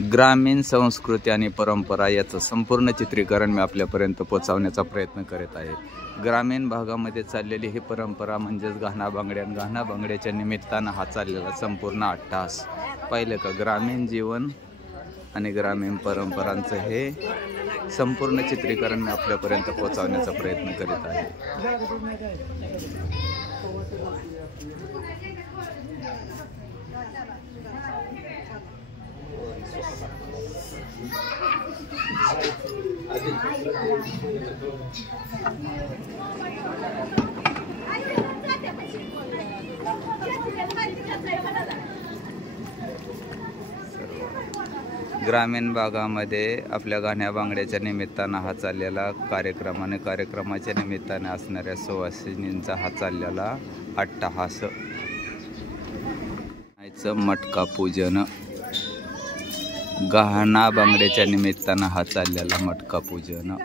ग्रामीण संस्कृती आणि परंपरा याचं संपूर्ण चित्रीकरण मी आपल्यापर्यंत पोहोचवण्याचा प्रयत्न करत आहे। ग्रामीण भागामध्ये चाललेली ही परंपरा म्हणजेच गहना बांगड्याच्या निमित्तानं हा चाललेला संपूर्ण अट्टहास पाहिलं का। ग्रामीण जीवन आणि ग्रामीण परंपरांचं हे संपूर्ण चित्रीकरण मी आपल्यापर्यंत पोहोचवण्याचा प्रयत्न करीत आहे। ग्रामीण भागामध्ये आपल्या गाण्या बांगड्याच्या निमित्तानं हा चाललेला कार्यक्रमाच्या निमित्ताने असणाऱ्या सुवासिनींचा हा चाललेला अट्टहास मटका पूजन। गहना बांगड्याच्या निमित्तानं हा चाललेला मटका पूजन।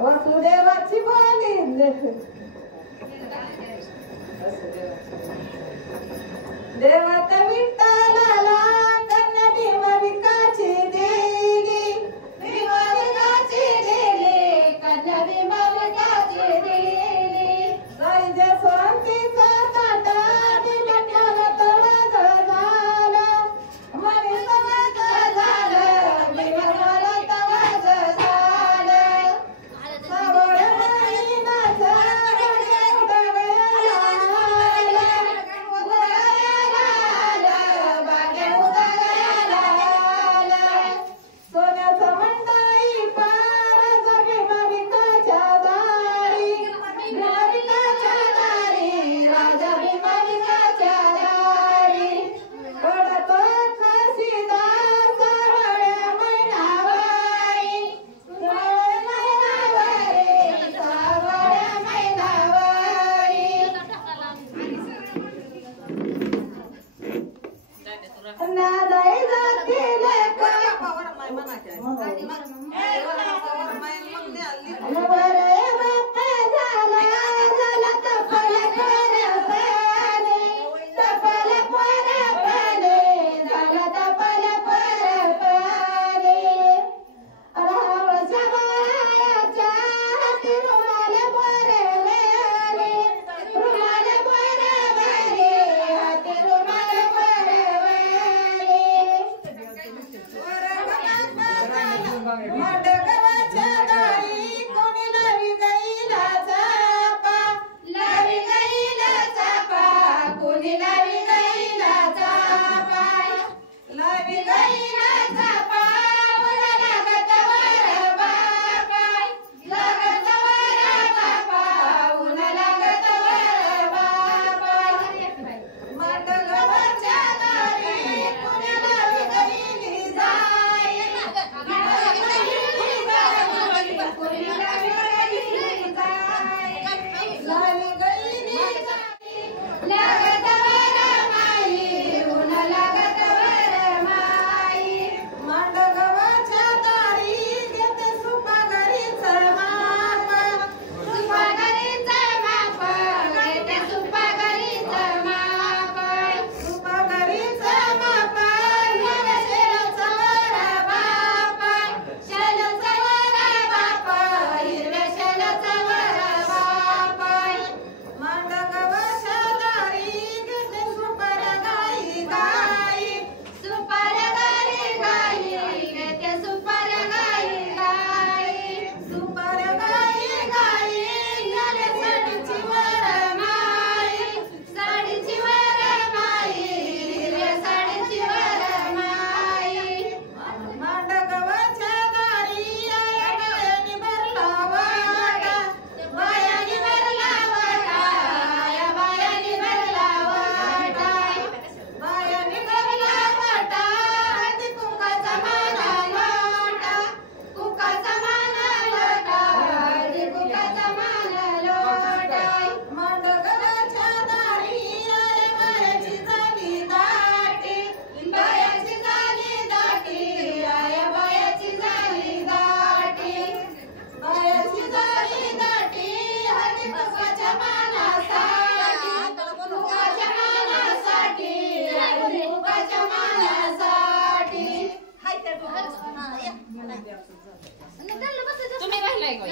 वसुदेवाची बोली देवात विठ्ठलाला कन्या भीमाविकाची दिली, भीमाविकाची दिली, कन्या भीमाविकाची दिली। साई जसवंतीचा ताटा विठ्ठला तळात झाला, मनी तवाच झालं, भीमाला तवाच झालं। सावळ महिनाचा गड्या उडवला, उडवला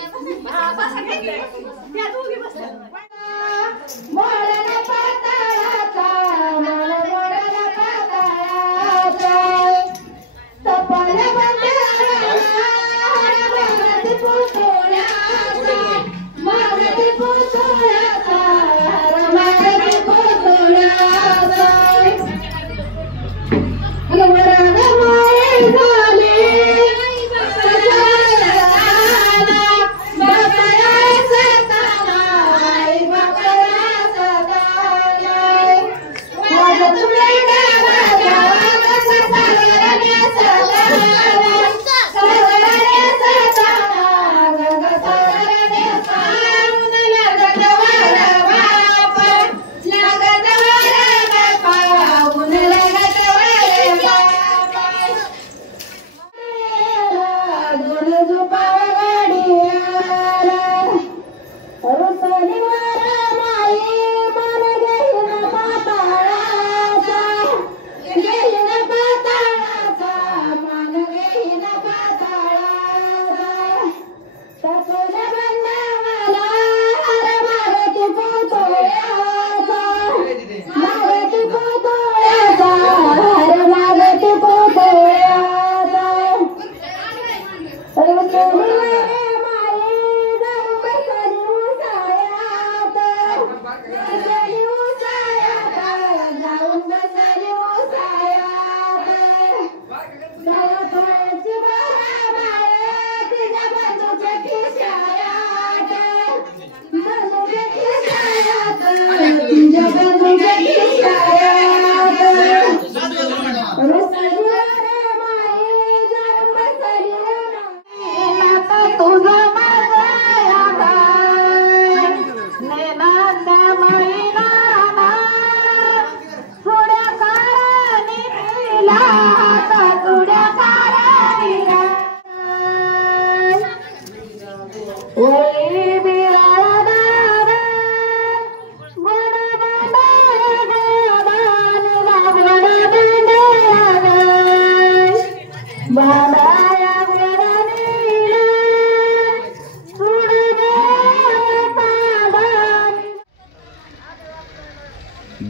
तुम्ही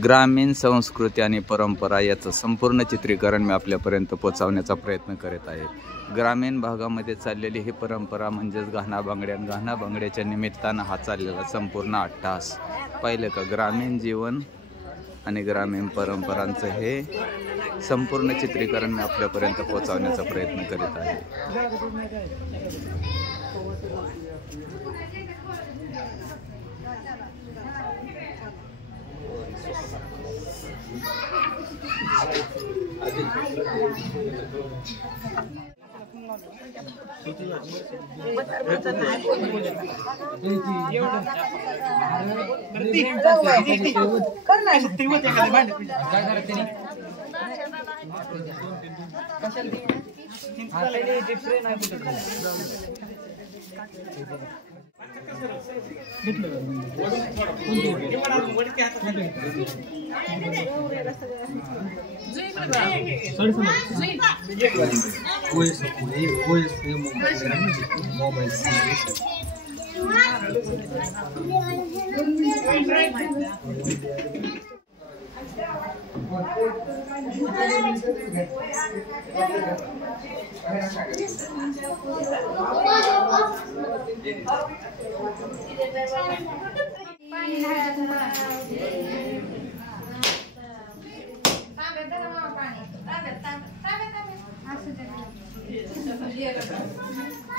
ग्रामीण संस्कृती आणि परंपरा याचं संपूर्ण चित्रीकरण मी आपल्यापर्यंत पोहोचवण्याचा प्रयत्न करत आहे। ग्रामीण भागामध्ये चाललेली ही परंपरा म्हणजेच गाणा बांगड्याच्या निमित्तानं हा चाललेला संपूर्ण अट्टहास पाहिलं का। ग्रामीण जीवन आणि ग्रामीण परंपरांचं हे संपूर्ण चित्रीकरण मी आपल्यापर्यंत पोहोचवण्याचा प्रयत्न करीत आहे।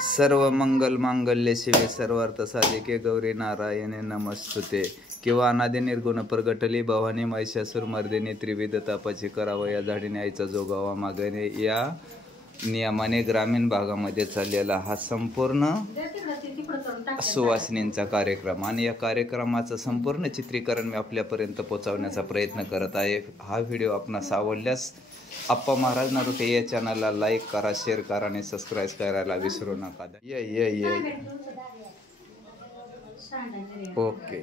सर्व मंगल मांगल्ये शिवे सर्वार्थ साधिके गौरी नारायणे नमस्तुते। किंवा अनादि निर्गुण प्रगटली भवानी महिषासुर मर्दिनी त्रिविध तापाची करावं या झाडीने आईचा जोगावा मागणे या नियमाने ग्रामीण भागामध्ये चाललेला हा संपूर्ण सुवासिनींचा कार्यक्रम आणि या कार्यक्रमाचं संपूर्ण चित्रीकरण मी आपल्यापर्यंत पोहोचवण्याचा प्रयत्न करत आहे। हा व्हिडिओ आपणास आवडल्यास अप्पा महाराज नरोटे या चॅनलला लाईक करा, शेअर करा आणि सबस्क्राईब करायला विसरू नका। ओके.